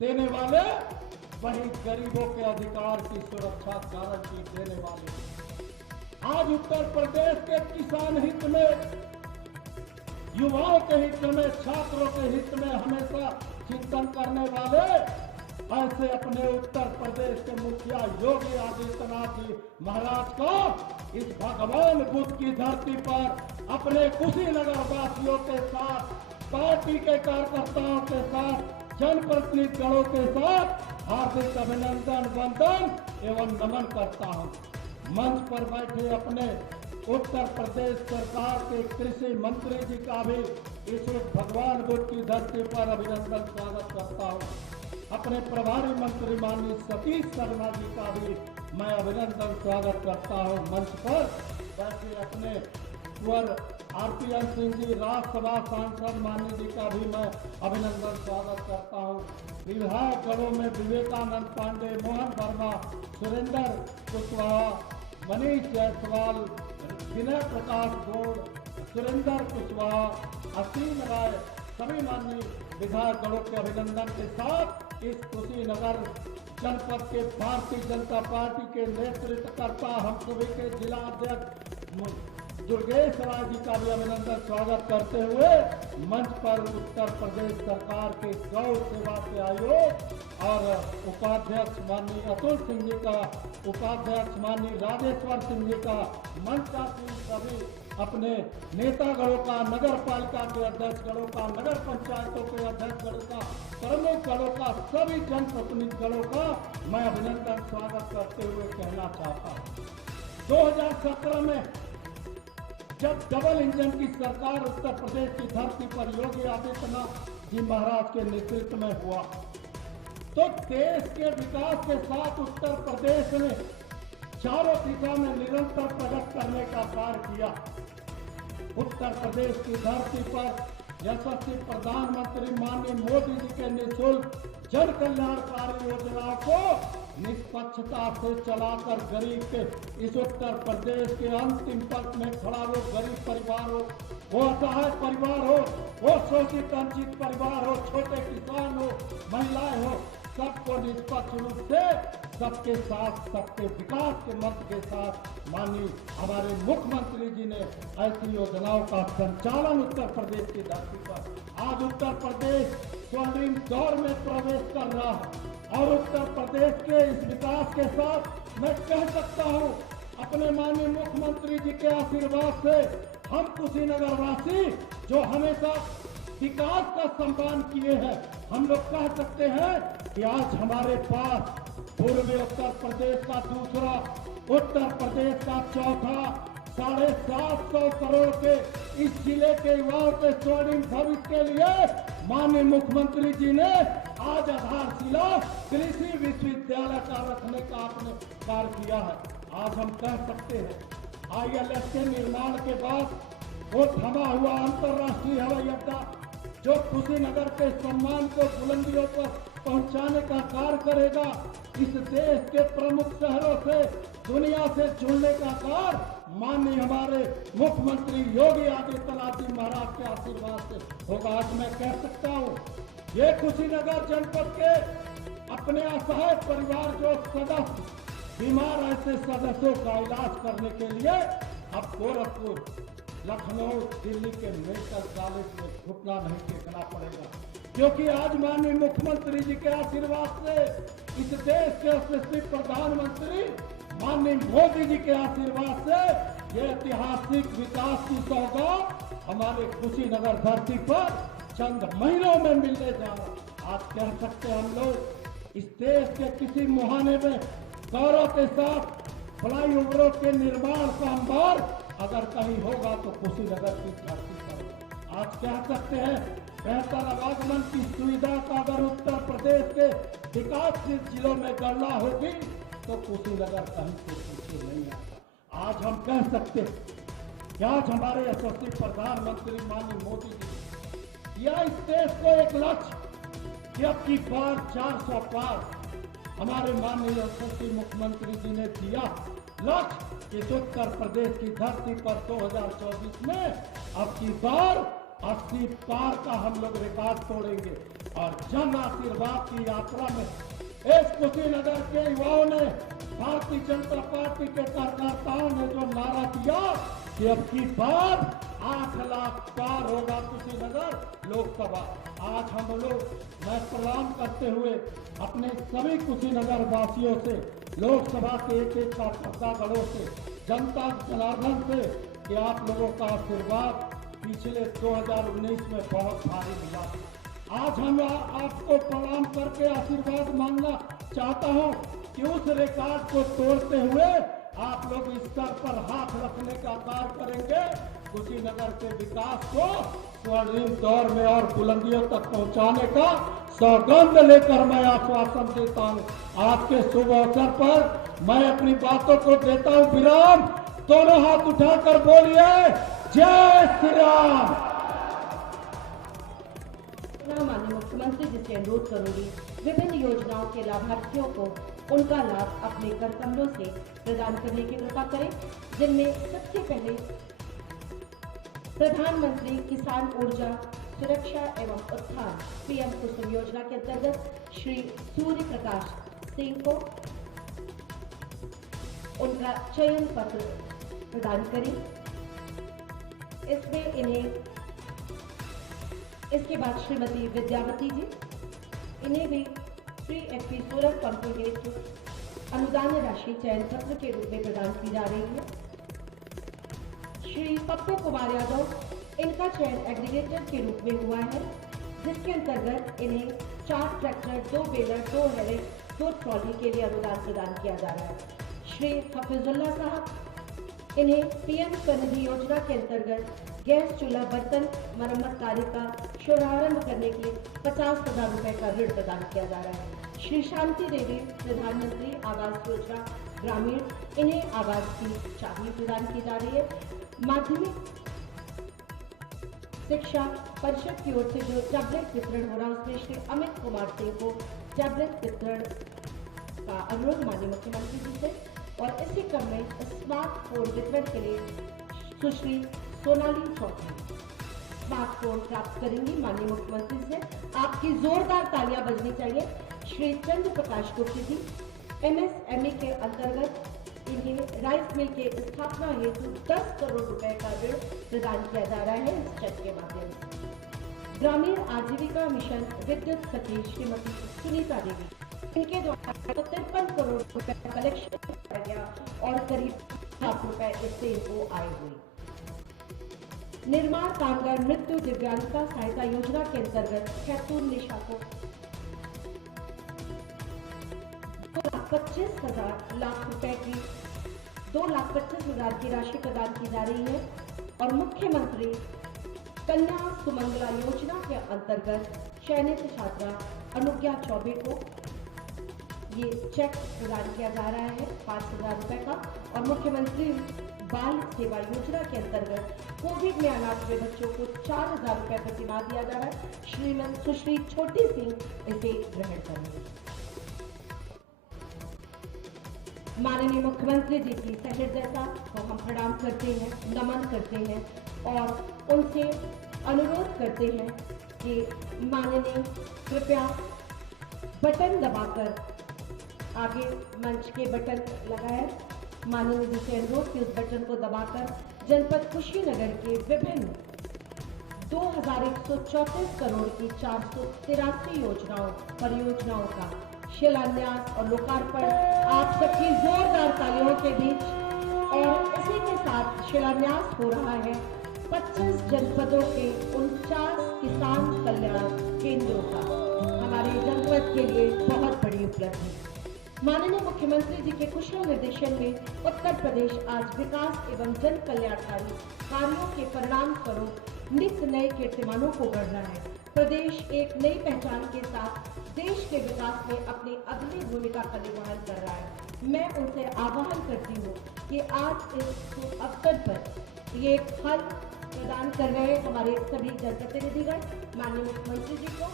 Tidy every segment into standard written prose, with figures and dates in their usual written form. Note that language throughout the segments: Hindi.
देने वाले, वही गरीबों के अधिकार की सुरक्षा गारंटी देने वाले। आज उत्तर प्रदेश के किसान हित में, युवाओं के हित में, छात्रों के हित में हमेशा चिंतन करने वाले ऐसे अपने उत्तर प्रदेश के मुखिया योगी आदित्यनाथ जी महाराज को इस भगवान बुद्ध की धरती पर अपने कुशीनगर वासियों के साथ, पार्टी के कार्यकर्ताओं के साथ, जनप्रतिनिधिगणों के साथ हार्दिक अभिनंदन, वंदन एवं नमन करता हूं। मंच पर बैठे अपने उत्तर प्रदेश सरकार के कृषि मंत्री जी का भी इस भगवान बुद्ध की धरती पर अभिनंदन स्वागत करता हूं। अपने प्रभारी मंत्री माननीय सतीश शर्मा जी का भी मैं अभिनंदन स्वागत करता हूं। मंच पर बैठे अपने कुंवर आरपीएन सिंह जी, राज्यसभा सांसद माननीय जी का भी मैं अभिनंदन स्वागत करता हूं। विधायक गणों में विवेकानंद पांडे, मोहन वर्मा, सुरेंद्र कुशवाहा, मनीष जायसवाल, विनय प्रकाश गौड़, सुरेंद्र कुशवाहा, असीम राय, सभी माननीय विधायक गणों के अभिनंदन के साथ इस कुशीनगर जनपद के भारतीय जनता पार्टी के नेतृत्वकर्ता हम सभी के जिला अध्यक्ष दुर्गेश राय जी का भी अभिनंदन स्वागत करते हुए मंच पर उत्तर प्रदेश सरकार के गौ सेवा के आयोग और उपाध्यक्ष माननीय अतुल सिंह जी का, उपाध्यक्ष माननीय राजेश्वर सिंह जी का, मंच का सभी अपने नेतागणों का, नगर पालिका के अध्यक्ष गणों का, नगर पंचायतों के अध्यक्ष गणों का, प्रमुख गणों का, सभी जनप्रतिनिधि गणों का मैं अभिनंदन स्वागत करते हुए कहना चाहता हूँ। 2017 में जब डबल इंजन की सरकार उत्तर प्रदेश की धरती पर योगी आदित्यनाथ जी महाराज के नेतृत्व में हुआ, तो देश के विकास के साथ उत्तर प्रदेश ने चारों दिशा में निरंतर प्रगति करने का कार्य किया। उत्तर प्रदेश की धरती पर यशस्वी प्रधानमंत्री माननीय मोदी जी के निःशुल्क जन कल्याणकारी योजनाओं को निष्पक्षता से चलाकर गरीब के इस उत्तर प्रदेश के अंतिम पंक्ति में खड़ा वो गरीब परिवार हो, वो असहाय परिवार हो, वो शोषित वंचित परिवार हो, छोटे किसान हो, महिलाएं हो, सबको निष्पक्ष रूप से सबके साथ, सबके विकास के मंत्र के साथ माननीय हमारे मुख्यमंत्री जी ने ऐसी योजनाओं का संचालन उत्तर प्रदेश की धरती पर आज उत्तर प्रदेश स्वर्णिम दौर में प्रवेश कर रहा है। और उत्तर प्रदेश के इस विकास के साथ मैं कह सकता हूं, अपने माननीय मुख्यमंत्री जी के आशीर्वाद से हम कुशीनगर वासी जो हमेशा विकास का सम्मान किए हैं, हम लोग कह सकते हैं कि आज हमारे पास पूर्वी उत्तर प्रदेश का दूसरा, उत्तर प्रदेश का चौथा 750 करोड़ के इस जिले के युवाओं के स्वर्णिम भविष्य के लिए माननीय मुख्यमंत्री जी ने आज आधारशिला कृषि विश्वविद्यालय का रखने का आपने कार्य किया है। आज हम कह सकते हैं ILS के निर्माण के बाद वो थमा हुआ अंतर्राष्ट्रीय हवाई अड्डा जो कुशीनगर के सम्मान को बुलंदियों पर पहुंचाने का कार्य करेगा, इस देश के प्रमुख शहरों से दुनिया से जुड़ने का कार्य माननीय हमारे मुख्यमंत्री योगी आदित्यनाथ जी महाराज के आशीर्वाद से होगा। आज मैं कह सकता हूँ ये कुशीनगर जनपद के अपने असहाय परिवार जो सदस्य, बीमार ऐसे सदस्यों का इलाज करने के लिए अब गोरखपुर, लखनऊ, दिल्ली के मेडिकल कॉलेज में घुटना नहीं टेकना पड़ेगा, क्योंकि आज माननीय मुख्यमंत्री जी के आशीर्वाद से, इस देश के यशस्वी प्रधानमंत्री माननीय मोदी जी के आशीर्वाद से ये ऐतिहासिक विकास की सौगात हमारे कुशीनगर धरती पर चंद महीनों में मिलने जा रहा। आज कह सकते हैं हम लोग इस देश के किसी मुहाने में गौरव के साथ फ्लाईओवरों के निर्माण का अंबार अगर कहीं होगा तो कुशीनगर की धरती पर। आज कह सकते हैं बेहतर आवागमन की सुविधा का अगर उत्तर प्रदेश के विकासशील जिलों में गणना होगी तो कुशीनगर कहीं से पीछे नहीं आता। आज हम कह सकते हैं कि आज हमारे यशस्वी प्रधानमंत्री माननीय मोदी जी या इस देश को एक लक्ष्य कि अब की बार 400 पार हमारे माननीय यशस्वी मुख्यमंत्री जी ने दिया लक्ष्य इस उत्तर प्रदेश की धरती पर 2024 में अब की बार 80 पार का हम लोग रिकॉर्ड तोड़ेंगे। और जन आशीर्वाद की यात्रा में इस कुशीनगर के युवाओं ने, भारतीय जनता पार्टी के कार्यकर्ताओं ने जो नारा दिया कि अब की बार 8 लाख पार होगा कुशीनगर लोकसभा। आज हम लोग, मैं प्रणाम करते हुए अपने सभी कुशीनगर वासियों से, लोकसभा के एक कार्यकर्तागणों से, जनता जनार्दन से कि आप लोगों का आशीर्वाद पिछले 2019 में बहुत भारी मिला। आज हम आपको प्रणाम करके आशीर्वाद मांगना चाहता हूं कि उस रिकॉर्ड को तोड़ते हुए आप लोग इस स्तर पर हाथ रखने का कार्य करेंगे, कुशीनगर के विकास को स्वर्णिम दौर में और बुलंदियों तक पहुंचाने का सौगंध लेकर मैं आश्वासन देता हूं। आज के शुभ अवसर पर मैं अपनी बातों को देता हूं विराम। दोनों हाथ उठाकर बोलिए जय श्री राम। माननीय मुख्यमंत्री जी से अनुरोध करूंगी, विभिन्न योजनाओं के लाभार्थियों को उनका लाभ अपने कर कमलों से प्रदान करने की कृपा करें, जिनमें सबसे पहले प्रधानमंत्री किसान ऊर्जा सुरक्षा एवं उत्थान पीएम कुसुम योजना के अंतर्गत श्री सूर्य प्रकाश सिंह को उनका चयन पत्र प्रदान करें। इसमें इन्हें, इसके बाद श्रीमती विद्यावती जी, इन्हें भी श्री एफपी सोलर पंपों हेतु अनुदान राशि चयन पत्र के रूप में प्रदान की जा रही है। श्री पप्पू कुमार यादव, इनका चयन एग्रीगेटर के रूप में हुआ है, जिसके अंतर्गत इन्हें 4 ट्रैक्टर, 2 बेलर, 2 हैरेक, 2 ट्रॉली के लिए अनुदान प्रदान किया जा रहा है। श्री हफीजुल्ला साहब, इन्हें पीएम स्वनिधि योजना के अंतर्गत गैस चूल्हा बर्तन मरम्मत कार्य का शुभारंभ करने के लिए 50,000 रुपए का ऋण प्रदान किया जा रहा है। श्री शांति देवी, प्रधानमंत्री आवास योजना ग्रामीण, इन्हें आवास की चाबी प्रदान की जा रही है। माध्यमिक शिक्षा परिषद की ओर से जो टैबलेट वितरण हो रहा है, उसमें श्री अमित कुमार सिंह को टैबलेट वितरण का अनुरोध माननीय मुख्यमंत्री जी से, और इसी क्रम में स्मार्टफोन वितरण के लिए सुश्री सोनाली चौधरी स्मार्टफोन प्राप्त करेंगी माननीय मुख्यमंत्री से। आपकी जोरदार तालियां बजनी चाहिए। श्री चंद्र प्रकाश गुप्ती जी, एमएसएमई के अंतर्गत इन्हें राइस मिल के स्थापना हेतु 10 करोड़ रुपए का ऋण प्रदान किया जा रहा है इस चेक के माध्यम से। ग्रामीण आजीविका मिशन विद्युत सचिव श्रीमती सुनीता देवी, इनके द्वारा 53 करोड़ रुपए का कलेक्शन किया गया और करीब लाख रुपए इससे इनको आए हुए। निर्माण कामगार मृत्यु दिव्यांगता सहायता योजना के अंतर्गत खैतून निशा को 2,25,000 लाख रुपए की 2,25,000 की राशि प्रदान की जा रही है, और मुख्यमंत्री कन्या सुमंगला योजना के अंतर्गत चयनित छात्रा अनुज्ञा चौबे को ये चेक प्रदान किया जा रहा है 5,000 रुपए का, और मुख्यमंत्री बाल सेवा योजना के अंतर्गत कोविड में अनाथ हुए बच्चों को 4,000 रुपए प्रति माह दिया जा रहा है। श्रीमती सुश्री छोटी सिंह इसे ग्रहण करेंगे। माननीय मुख्यमंत्री जी की सहृदयता को हम प्रणाम करते हैं, नमन करते हैं और उनसे अनुरोध करते हैं कि माननीय कृपया बटन दबाकर, आगे मंच के बटन लगाए, माननीय जी से अनुरोध कि उस बटन को दबाकर जनपद कुशीनगर के विभिन्न 2,134 करोड़ की 483 योजनाओं परियोजनाओं का शिलान्यास और लोकार्पण आप सबकी जोरदार तालियों के बीच, और इसी के साथ शिलान्यास हो रहा है 25 जनपदों के 49 किसान कल्याण केंद्रों का। हमारे जनपद के लिए बहुत बड़ी उपलब्धि। माननीय मुख्यमंत्री जी के कुशल निर्देशन में उत्तर प्रदेश आज विकास एवं जन कल्याणकारी कार्यों के परिणाम स्वरूप नित्य नए कीर्तिमानों को गढ़ रहा है। प्रदेश एक नई पहचान के साथ देश के विकास में अपनी अग्रणी भूमिका का निर्वहन कर रहा है। मैं उनसे आह्वान करती हूँ कि आज इस अवसर पर ये फल प्रदान कर रहे हमारे सभी जनप्रतिनिधिगण माननीय मुख्यमंत्री जी को,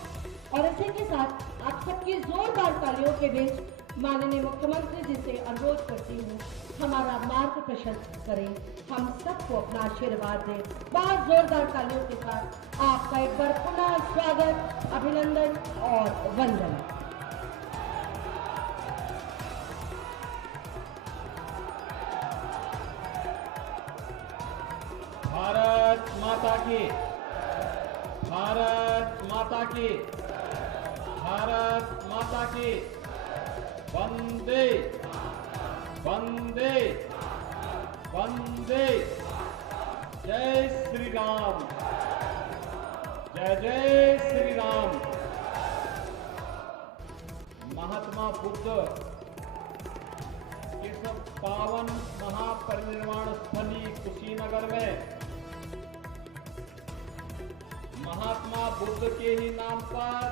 और इसी के साथ आप सबकी जोरदार तालियों के बीच माननीय मुख्यमंत्री जी से अनुरोध करती हूँ हमारा मार्गदर्शन करें, हम सबको अपना आशीर्वाद दें। बहुत जोरदार तालियों के साथ आपका एक बार पुनः स्वागत, अभिनंदन और वंदन। भारत माता की, भारत माता की, भारत माता की। वंदे वंदे वंदे। जय श्री राम, जय जय श्री राम। महात्मा बुद्ध इस पावन महापरिनिर्वाण स्थली कुशीनगर में महात्मा बुद्ध के ही नाम पर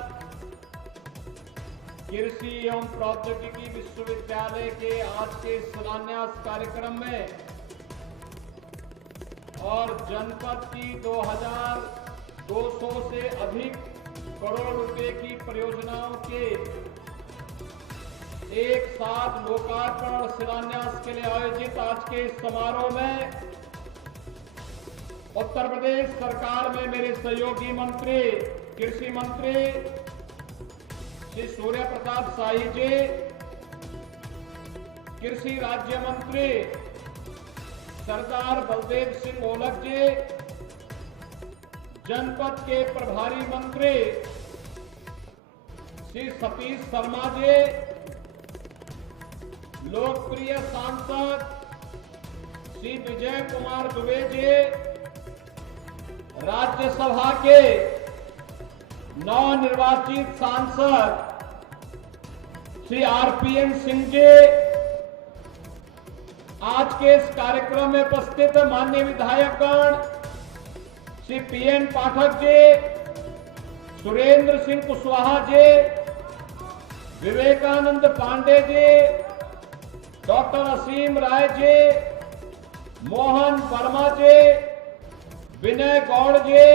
कृषि एवं प्रौद्योगिकी विश्वविद्यालय के आज के शिलान्यास कार्यक्रम में और जनपद की 2200 से अधिक करोड़ रुपए की परियोजनाओं के एक साथ लोकार्पण और शिलान्यास के लिए आयोजित आज के इस समारोह में उत्तर प्रदेश सरकार में मेरे सहयोगी मंत्री, कृषि मंत्री श्री सूर्य प्रताप शाही जी, कृषि राज्य मंत्री सरदार बलदेव सिंह ओलख जी, जनपद के प्रभारी मंत्री श्री सतीश शर्मा जी, लोकप्रिय सांसद श्री विजय कुमार दुबे जी, राज्यसभा के नवनिर्वाचित सांसद श्री आरपीएन सिंह जी, आज के इस कार्यक्रम में उपस्थित माननीय विधायकगण श्री पीएन पाठक जी, सुरेंद्र सिंह कुशवाहा जी, विवेकानंद पांडे जी, डॉक्टर असीम राय जी, मोहन वर्मा जी, विनय गौड़ जी,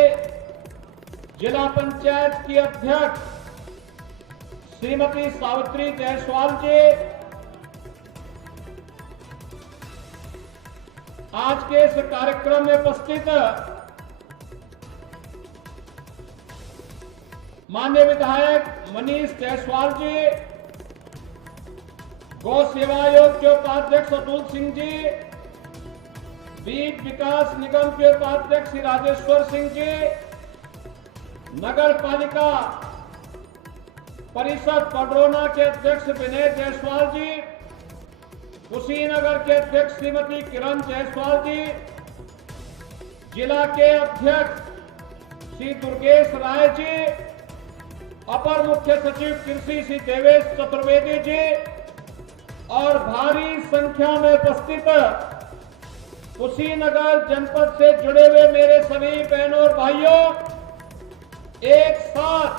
जिला पंचायत की अध्यक्ष श्रीमती सावित्री जायसवाल जी, आज के इस कार्यक्रम में उपस्थित माननीय विधायक मनीष जायसवाल जी, गौ सेवा आयोग के उपाध्यक्ष अतुल सिंह जी, बीज विकास निगम के उपाध्यक्ष श्री राजेश्वर सिंह जी, नगर पालिका परिषद पडरौना के अध्यक्ष विनय जायसवाल जी, कुशीनगर के अध्यक्ष श्रीमती किरण जायसवाल जी, जिला के अध्यक्ष श्री दुर्गेश राय जी, अपर मुख्य सचिव कृषि श्री देवेश चतुर्वेदी जी और भारी संख्या में उपस्थित कुशीनगर जनपद से जुड़े हुए मेरे सभी बहनों और भाइयों, एक साथ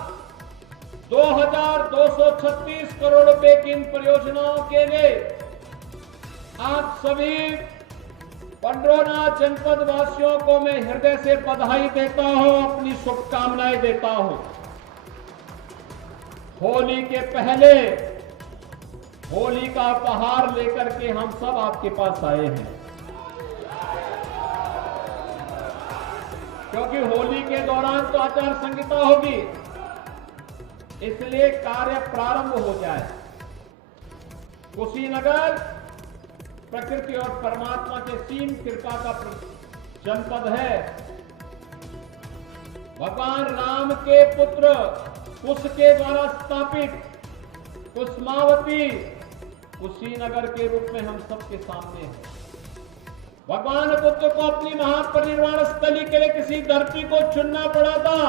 2236 करोड़ रुपए की इन परियोजनाओं के लिए आप सभी पडरौना जनपद वासियों को मैं हृदय से बधाई देता हूं, अपनी शुभकामनाएं देता हूं। होली के पहले होली का उपहार लेकर के हम सब आपके पास आए हैं, क्योंकि होली के दौरान तो आचार संहिता होगी, इसलिए कार्य प्रारंभ हो जाए। कुशीनगर प्रकृति और परमात्मा के सीम कृपा का जनपद है। भगवान राम के पुत्र कुश के द्वारा स्थापित कुसुमावती कुशीनगर के रूप में हम सबके सामने है। भगवान बुद्ध को अपनी महापरिनिर्वाण स्थली के लिए किसी धरती को चुनना पड़ा था,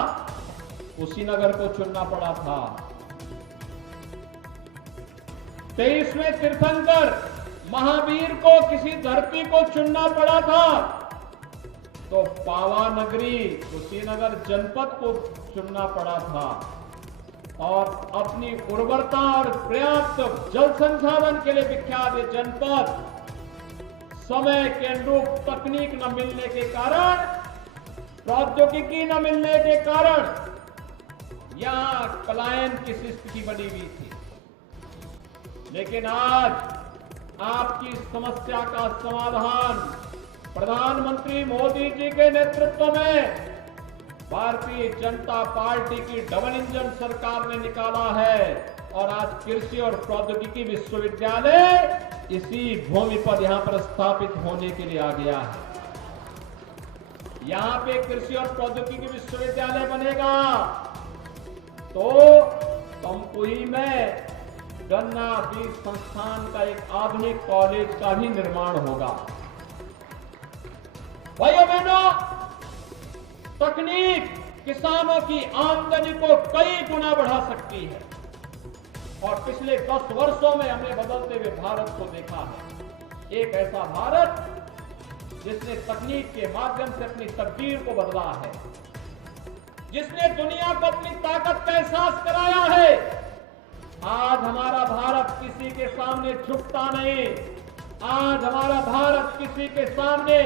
कुशीनगर को चुनना पड़ा था। 23वें तीर्थंकर महावीर को किसी धरती को चुनना पड़ा था, तो पावानगरी कुशीनगर जनपद को चुनना पड़ा था और अपनी उर्वरता और पर्याप्त जल संसाधन के लिए विख्यात ये जनपद समय के अनुरूप तकनीक न मिलने के कारण, प्रौद्योगिकी न मिलने के कारण यहां पलायन की स्थिति बनी हुई थी। लेकिन आज आपकी समस्या का समाधान प्रधानमंत्री मोदी जी के नेतृत्व में भारतीय जनता पार्टी की डबल इंजन सरकार ने निकाला है और आज कृषि और प्रौद्योगिकी विश्वविद्यालय इसी भूमि पर यहां पर स्थापित होने के लिए आ गया है। यहां पे कृषि और प्रौद्योगिकी विश्वविद्यालय बनेगा तो तमकुही में गन्ना बीज संस्थान का एक आधुनिक कॉलेज का भी निर्माण होगा। भाइयों बहनों, तकनीक किसानों की आमदनी को कई गुना बढ़ा सकती है और पिछले 10 वर्षों में हमने बदलते हुए भारत को देखा है। एक ऐसा भारत जिसने तकनीक के माध्यम से अपनी तकदीर को बदला है, जिसने दुनिया को अपनी ताकत का एहसास कराया है। आज हमारा भारत किसी के सामने झुकता नहीं, आज हमारा भारत किसी के सामने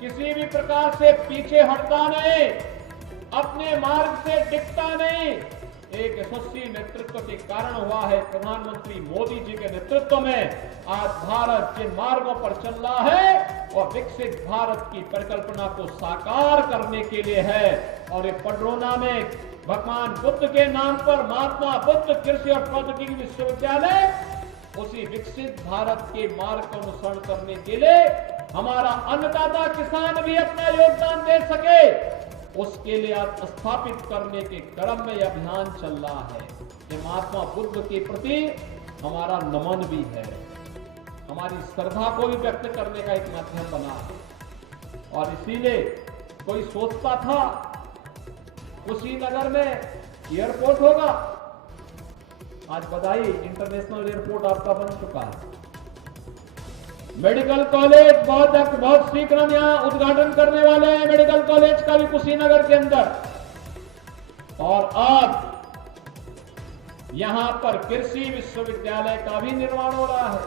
किसी भी प्रकार से पीछे हटता नहीं, अपने मार्ग से टिकता नहीं। एक यशस्वी नेतृत्व के कारण हुआ है। प्रधानमंत्री मोदी जी के नेतृत्व में आज भारत जिन मार्गों पर चल रहा है और विकसित भारत की परिकल्पना को साकार करने के लिए है। और ये पडरौना में भगवान बुद्ध के नाम पर महात्मा बुद्ध कृषि और प्रौद्योगिकी विश्वविद्यालय उसी विकसित भारत के मार्ग का अनुसरण करने के लिए हमारा अन्नदाता किसान भी अपना योगदान दे सके, उसके लिए आज स्थापित करने के क्रम में यह अभियान चल रहा है। ये महात्मा बुद्ध के प्रति हमारा नमन भी है, हमारी श्रद्धा को भी व्यक्त करने का एक माध्यम बना है। और इसीलिए कोई सोचता था कुशीनगर में एयरपोर्ट होगा, आज बधाई इंटरनेशनल एयरपोर्ट आपका बन चुका है। मेडिकल कॉलेज बहुत शीघ्र हम यहां उद्घाटन करने वाले हैं, मेडिकल कॉलेज का भी कुशीनगर के अंदर। और अब यहां पर कृषि विश्वविद्यालय का भी निर्माण हो रहा है।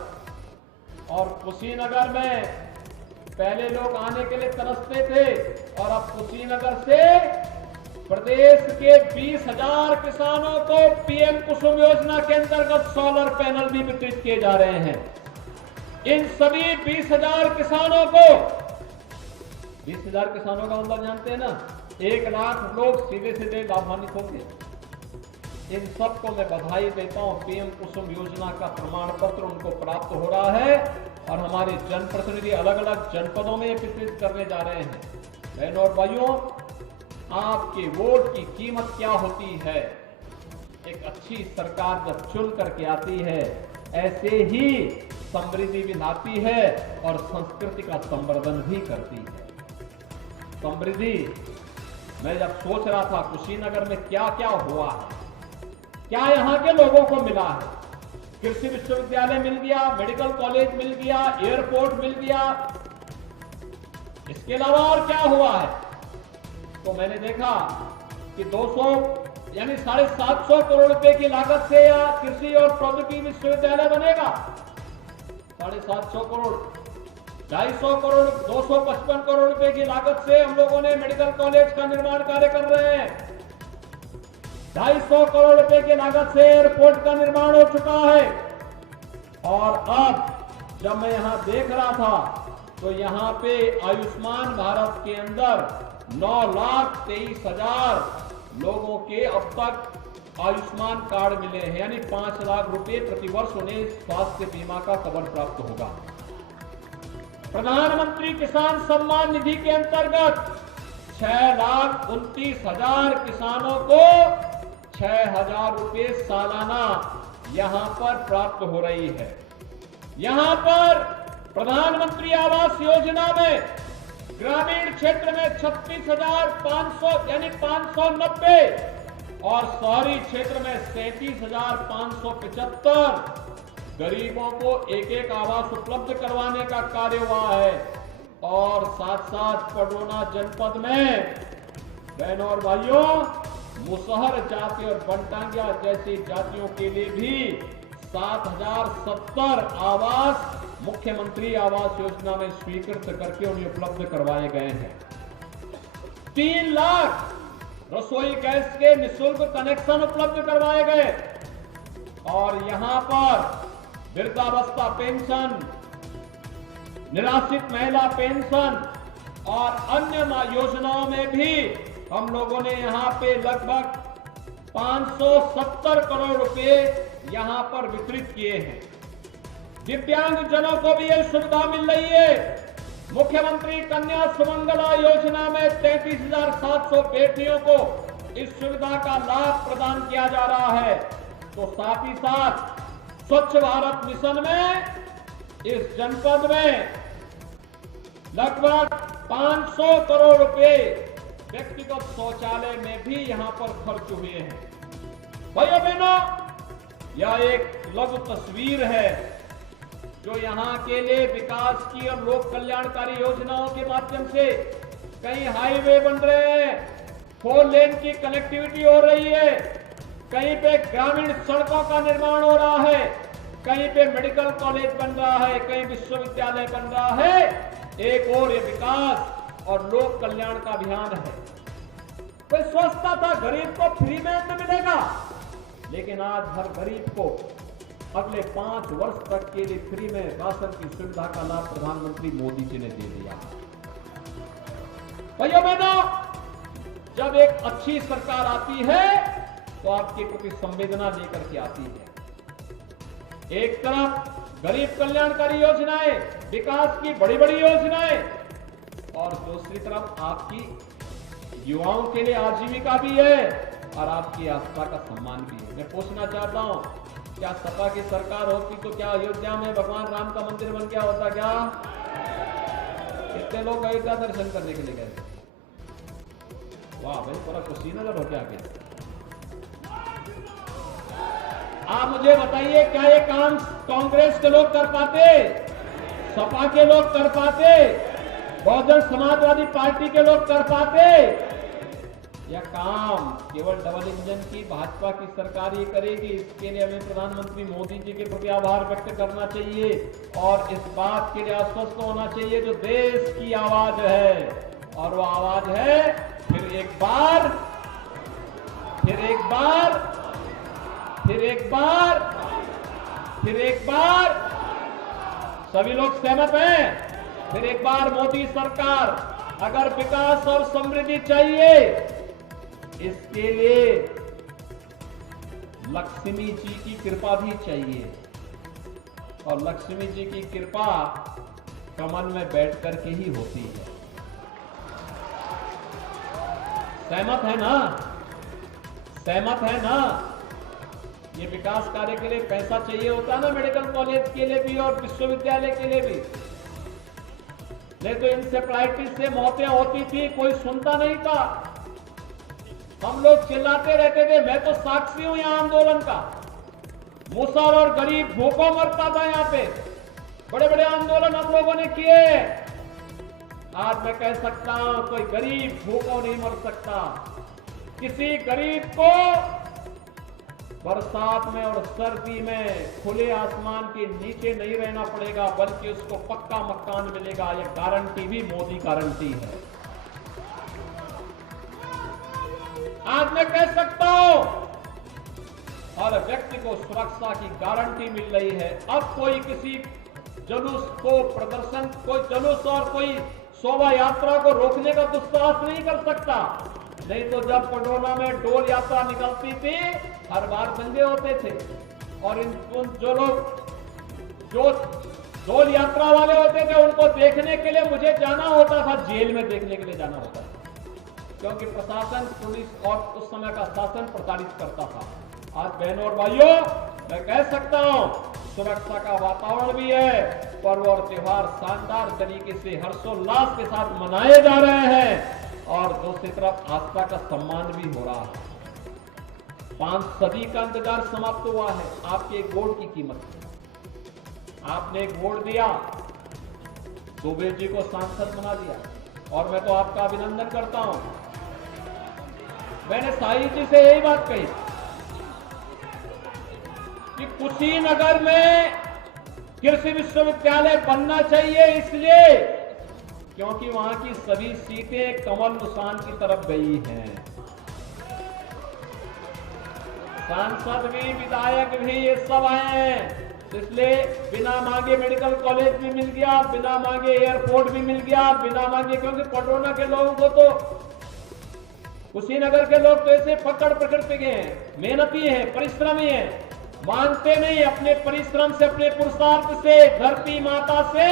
और कुशीनगर में पहले लोग आने के लिए तरसते थे और अब कुशीनगर से प्रदेश के 20,000 किसानों को पीएम कुसुम योजना के अंतर्गत सोलर पैनल भी वितरित किए जा रहे हैं। इन सभी 20,000 किसानों को, 20,000 किसानों का मतलब जानते हैं ना, 1 लाख लोग सीधे सीधे लाभान्वित होंगे। इन सबको मैं बधाई देता हूं। पीएम कुसुम योजना का प्रमाण पत्र उनको प्राप्त हो रहा है और हमारे जनप्रतिनिधि अलग अलग जनपदों में वितरित करने जा रहे हैं। बहनों और भाइयों, आपके वोट की कीमत क्या होती है? एक अच्छी सरकार जब चुन करके आती है, ऐसे ही समृद्धि भी लाती है और संस्कृति का संवर्धन भी करती है। समृद्धि, मैं जब सोच रहा था कुशीनगर में क्या क्या हुआ है, क्या यहां के लोगों को मिला है। कृषि विश्वविद्यालय मिल गया, मेडिकल कॉलेज मिल गया, एयरपोर्ट मिल गया, इसके अलावा और क्या हुआ है? तो मैंने देखा कि 200 यानी 750 करोड़ रुपए की लागत से यह कृषि और प्रौद्योगिकी विश्वविद्यालय बनेगा। 750 करोड़, 250 करोड़, 255 करोड़ रुपए की लागत से हम लोगों ने मेडिकल कॉलेज का निर्माण कार्य कर रहे हैं। 250 करोड़ रुपए की लागत से एयरपोर्ट का निर्माण हो चुका है। और अब जब मैं यहां देख रहा था तो यहां पे आयुष्मान भारत के अंदर 9,23,000 लोगों के अब तक आयुष्मान कार्ड मिले हैं, यानी 5 लाख रुपए प्रतिवर्ष उन्हें स्वास्थ्य बीमा का कवर प्राप्त होगा। प्रधानमंत्री किसान सम्मान निधि के अंतर्गत 6,29,000 किसानों को 6,000 रुपए सालाना यहां पर प्राप्त हो रही है। यहां पर प्रधानमंत्री आवास योजना में ग्रामीण क्षेत्र में 36,500 यानी 590 और शहरी क्षेत्र में 37,575 गरीबों को एक एक आवास उपलब्ध करवाने का कार्य हुआ है। और साथ साथ पडरौना जनपद में बहनों और भाइयों, मुसहर जाति और बनटांगिया जैसी जातियों के लिए भी 7,070 आवास मुख्यमंत्री आवास योजना में स्वीकृत करके उन्हें उपलब्ध करवाए गए हैं। 3 लाख रसोई गैस के निःशुल्क कनेक्शन उपलब्ध करवाए गए। और यहां पर वृद्धावस्था पेंशन, निराश्रित महिला पेंशन और अन्य योजनाओं में भी हम लोगों ने यहां पे लगभग 570 करोड़ रुपए यहां पर वितरित किए हैं। दिव्यांग जनों को भी यह सुविधा मिल रही है। मुख्यमंत्री कन्या सुमंगला योजना में 33,700 बेटियों को इस सुविधा का लाभ प्रदान किया जा रहा है। तो साथ ही साथ स्वच्छ भारत मिशन में इस जनपद में लगभग 500 करोड़ रुपए व्यक्तिगत शौचालय में भी यहां पर खर्च हुए हैं। भाइयों बहनों, यह एक लघु तस्वीर है जो यहां के लिए विकास की और लोक कल्याणकारी योजनाओं के माध्यम से कहीं हाईवे बन रहे हैं, 4 लेन की कनेक्टिविटी हो रही है, कहीं पे ग्रामीण सड़कों का निर्माण हो रहा है, कहीं पे मेडिकल कॉलेज बन रहा है, कहीं विश्वविद्यालय बन रहा है। एक और ये विकास और लोक कल्याण का अभियान है। कोई सोचता था गरीब को फ्री में अन्न मिलेगा, लेकिन आज हर गरीब को अगले 5 वर्ष तक के लिए फ्री में राशन की सुविधा का लाभ प्रधानमंत्री मोदी जी ने दे दिया। भाइयों बहनों, जब एक अच्छी सरकार आती है तो आपके प्रति संवेदना लेकर के आती है। एक तरफ गरीब कल्याणकारी योजनाएं, विकास की बड़ी बड़ी योजनाएं, और दूसरी तरफ आपकी युवाओं के लिए आजीविका भी है और आपकी आस्था का सम्मान भी है। मैं पूछना चाहता हूं, क्या सपा की सरकार होती तो क्या अयोध्या में भगवान राम का मंदिर बन गया होता? क्या कितने लोग अयोध्या दर्शन करने के लिए गए? वाह भाई, पूरा कुशीनगर हो गया आगे। आप मुझे बताइए, क्या ये काम कांग्रेस के लोग कर पाते? सपा के लोग कर पाते? बहुजन समाजवादी पार्टी के लोग कर पाते? यह काम केवल डबल इंजन की भाजपा की सरकार ही करेगी। इसके लिए हमें प्रधानमंत्री मोदी जी के प्रति आभार व्यक्त करना चाहिए और इस बात के लिए आश्वस्त होना चाहिए जो देश की आवाज है, और वो आवाज है फिर एक बार, फिर एक बार, फिर एक बार, फिर एक बार। सभी लोग सहमत हैं? फिर एक बार मोदी सरकार। अगर विकास और समृद्धि चाहिए, इसके लिए लक्ष्मी जी की कृपा भी चाहिए, और लक्ष्मी जी की कृपा कमल में बैठ करके ही होती है। सहमत है ना? सहमत है ना? ये विकास कार्य के लिए पैसा चाहिए होता है ना, मेडिकल कॉलेज के लिए भी और विश्वविद्यालय के लिए भी। नहीं तो इंसेफ्लाइटिस से मौतें होती थी, कोई सुनता नहीं था, हम लोग चिल्लाते रहते थे। मैं तो साक्षी हूं यहां आंदोलन का। मुसहर और गरीब भूखों मरता था यहां पे। बड़े बड़े आंदोलन हम लोगों ने किए। आज मैं कह सकता हूं, कोई गरीब भूखों नहीं मर सकता। किसी गरीब को बरसात में और सर्दी में खुले आसमान के नीचे नहीं रहना पड़ेगा, बल्कि उसको पक्का मकान मिलेगा। यह गारंटी भी मोदी गारंटी है। आज मैं कह सकता हूं, हर व्यक्ति को सुरक्षा की गारंटी मिल रही है। अब कोई किसी जुलूस को, प्रदर्शन, कोई जुलूस और कोई शोभा यात्रा को रोकने का दुस्साहस नहीं कर सकता। नहीं तो जब पडोना में डोल यात्रा निकलती थी, हर बार दंगे होते थे, और जो लोग जो डोल यात्रा वाले होते थे, उनको देखने के लिए मुझे जाना होता था, जेल में देखने के लिए जाना होता था, क्योंकि प्रशासन, पुलिस और उस समय का शासन प्रताड़ित करता था। आज बहनों और भाइयों, मैं कह सकता हूं, सुरक्षा का वातावरण भी है, पर्व और त्योहार शानदार तरीके से हर्षोल्लास के साथ मनाए जा रहे हैं, और दूसरी तरफ आस्था का सम्मान भी हो रहा है। 5 सदी का इंतजार समाप्त हुआ है आपके एक वोट की कीमत में। आपने एक वोट दिया, दुबे जी को सांसद बना दिया, और मैं तो आपका अभिनंदन करता हूं। मैंने शाही जी से यही बात कही कि कुशीनगर में कृषि विश्वविद्यालय बनना चाहिए, इसलिए क्योंकि वहां की सभी सीटें कमल निशान की तरफ गई हैं। सांसद भी, विधायक भी, ये सब आए हैं। इसलिए बिना मांगे मेडिकल कॉलेज भी मिल गया, बिना मांगे एयरपोर्ट भी मिल गया, बिना मांगे, क्योंकि पटोना के लोगों को तो, कुशीनगर के लोग तो ऐसे पकड़ प्रकृति के हैं, मेहनती हैं, परिश्रमी हैं, मांगते नहीं, अपने परिश्रम से, अपने पुरुषार्थ से, धरती माता से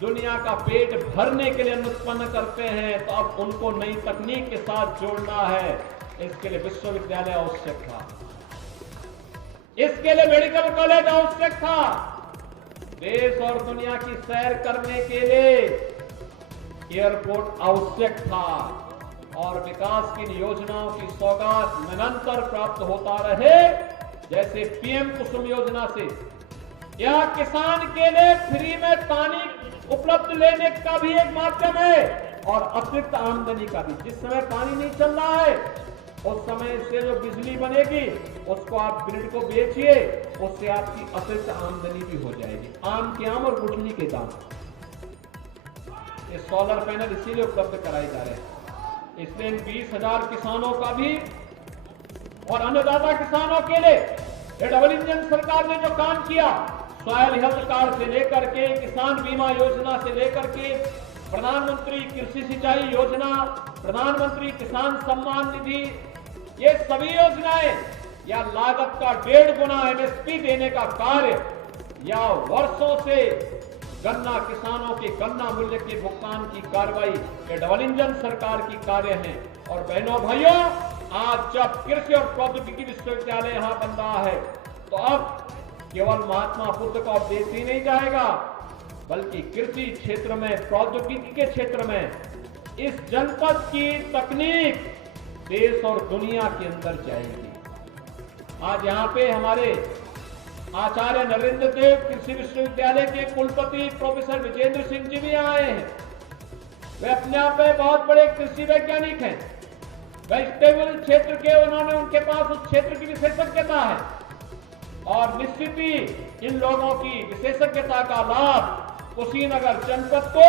दुनिया का पेट भरने के लिए उत्पन्न करते हैं। तो अब उनको नई तकनीक के साथ जोड़ना है, इसके लिए विश्वविद्यालय आवश्यक था, इसके लिए मेडिकल कॉलेज आवश्यक था, देश और दुनिया की सैर करने के लिए एयरपोर्ट आवश्यक था, और विकास की योजनाओं की सौगात निरंतर प्राप्त होता रहे, जैसे पीएम कुसुम योजना से, यह किसान के लिए फ्री में पानी उपलब्ध लेने का भी एक माध्यम है, और अतिरिक्त आमदनी का भी। जिस समय पानी नहीं चल रहा है उस समय से जो बिजली बनेगी उसको आप ग्रिड को बेचिए, उससे आपकी अतिरिक्त आमदनी भी हो जाएगी। आम के आम और गुठली के दाम, ये सोलर पैनल इसीलिए उपलब्ध कराए जा रहे हैं। इसलिए 20,000 किसानों का भी और अन्नदाता किसानों के लिए ये डबल इंजन सरकार ने जो काम किया, सॉयल हेल्थ कार्ड से लेकर के, किसान बीमा योजना से लेकर के, प्रधानमंत्री कृषि सिंचाई योजना, प्रधानमंत्री किसान सम्मान निधि, ये सभी योजनाएं, या लागत का 1.5 गुना एमएसपी देने का कार्य, या वर्षों से गन्ना किसानों के गन्ना मूल्य के भुगतान की कार्रवाई, ये डबल इंजन सरकार की कार्य है। और बहनों भाइयों, आज जब कृषि और प्रौद्योगिकी विश्वविद्यालय यहाँ बन रहा है, तो अब केवल महात्मा बुद्ध का उपदेश ही नहीं जाएगा, बल्कि कृषि क्षेत्र में, प्रौद्योगिकी के क्षेत्र में इस जनपद की तकनीक देश और दुनिया के अंदर जाएगी। आज यहाँ पे हमारे आचार्य नरेंद्र देव कृषि विश्वविद्यालय के कुलपति प्रोफेसर विजेंद्र सिंह जी भी आए हैं। वे अपने आप में बहुत बड़े कृषि वैज्ञानिक हैं, वेजिटेबल क्षेत्र के, उन्होंने, उनके पास उस क्षेत्र की विशेषज्ञता है, और निश्चित ही इन लोगों की विशेषज्ञता का लाभ कुशीनगर जनपद को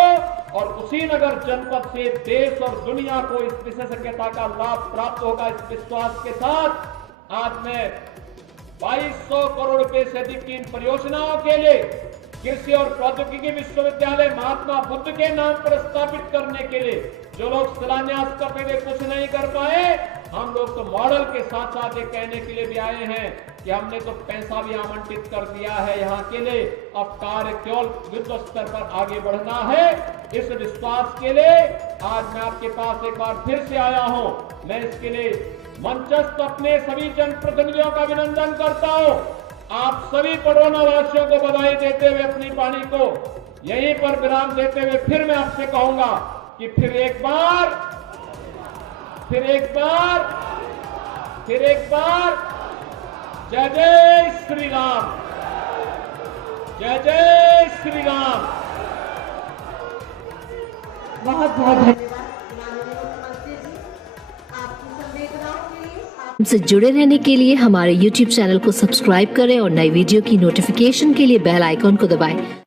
और कुशीनगर जनपद से देश और दुनिया को इस विशेषज्ञता का लाभ प्राप्त होगा। इस विश्वास के साथ आज मैं 2200 करोड़ रुपए से अधिक की इन परियोजनाओं के लिए कृषि और प्रौद्योगिकी विश्वविद्यालय महात्मा बुद्ध के नाम पर स्थापित करने के लिए जो लोग शिलान्यास करते हुए कुछ नहीं कर पाए, हम लोग तो मॉडल के साथ साथ ये कहने के लिए भी आए हैं कि हमने तो पैसा भी आवंटित कर दिया है यहाँ के लिए, अब कार्य केवल युद्ध स्तर पर आगे बढ़ना है। इस विश्वास के लिए आज मैं आपके पास एक बार फिर से आया हूँ। मैं इसके लिए मंचस्थ अपने सभी जनप्रतिनिधियों का अभिनंदन करता हूँ। आप सभी पटोना वासियों को बधाई देते हुए अपनी वाणी को यहीं पर विराम देते हुए फिर मैं आपसे कहूंगा कि फिर एक बार जय जय श्री राम, जय जय श्री राम। बहुत बहुत धन्यवाद माननीय मुख्यमंत्री जी, आपकी संवेदनाओं के लिए। हमसे जुड़े रहने के लिए हमारे YouTube चैनल को सब्सक्राइब करें और नई वीडियो की नोटिफिकेशन के लिए बेल आइकॉन को दबाएं।